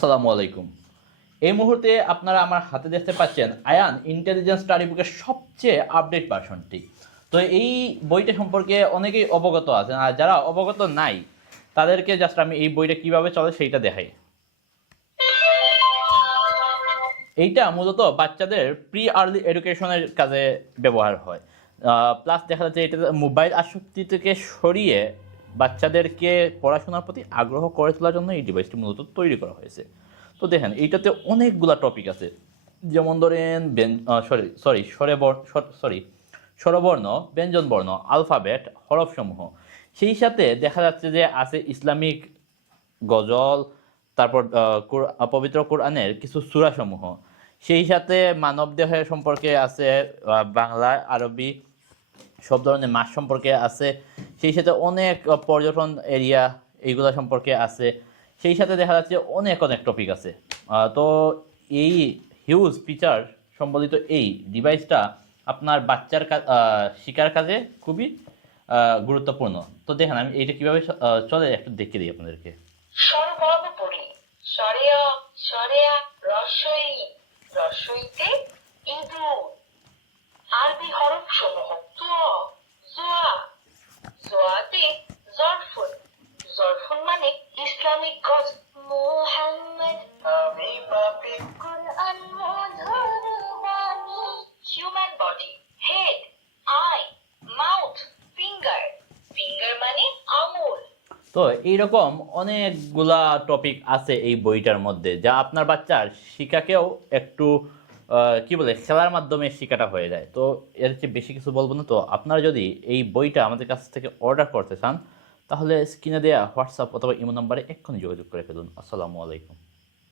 আসসালামু আলাইকুম। এই মুহূর্তে আপনারা আমার হাতে দেখতে পাচ্ছেন আয়ান ইন্টেলিজেন্স স্টাডি বুকের সবচেয়ে আপডেট ভার্সনটি। তো এই বইটা সম্পর্কে অনেকেই অবগত আছেন, আর যারা অবগত নাই তাদেরকে জাস্ট আমি এই বইটা কিভাবে চলে সেইটা দেখাই। এইটা মূলত বাচ্চাদের প্রি আর্লি এডুকেশনের কাজে ব্যবহার হয়। প্লাস দেখা যাচ্ছে এটা মোবাইল আসক্তি থেকে সরিয়ে বাচ্চাদেরকে পড়াশোনার প্রতি আগ্রহ করে তোলার জন্য এই ডিভাইসটি মূলত তৈরি করা হয়েছে। তো দেখেন এইটাতে অনেকগুলা টপিক আছে, যেমন ধরেন স্বরবর্ণ, ব্যঞ্জনবর্ণ, আলফাবেট, হরফসমূহ। সেই সাথে দেখা যাচ্ছে যে আছে ইসলামিক গজল, তারপর পবিত্র কোরআনের কিছু সূরাসমূহ। সেই সাথে মানবদেহের সম্পর্কে আছে, বাংলা, আরবি সব ধরনের মাস সম্পর্কে আছে। সেই সাথে অনেক পর্যটন এরিয়া এইগুলো সম্পর্কে আছে। সেই সাথে দেখা যাচ্ছে অনেক অনেক টপিক আছে। তো এই হিউজ ফিচার সম্বলিত এই ডিভাইসটা আপনার বাচ্চার শিকার কাজে খুবই গুরুত্বপূর্ণ। তো দেখেন আমি এইটা কিভাবে চলে একটু দেখিয়ে দিই আপনাদেরকে। স্বরবর্ণ পড়ি। সরেয়া সরেয়া রস্বই, রস্বইতে ইঁদুর। আরবি হরফ সমূহ জোয়া, জোয়াতে জরফুন, জরফুন মানে ইসলামিক গজ। মুহাম্মদ আমি পাপী, কুরআন মধুর বাণী। Human body, head, I, mouth, finger. Finger মানে আঙুল। তো এইরকম অনেকগুলা টপিক আছে এই বইটার মধ্যে, যা আপনার বাচ্চার শিক্ষাকেও একটু কি বলে খেলার মাধ্যমে শেখাটা হয়ে যায়। তো এর চেয়ে বেশি কিছু বলবো না। তো আপনারা যদি এই বইটা আমাদের কাছ থেকে অর্ডার করতে চান তাহলে স্ক্রিনে দেওয়া হোয়াটসঅ্যাপ অথবা ইমো নাম্বারে এক্ষুনি যোগাযোগ করে ফেলুন। আসসালামু আলাইকুম।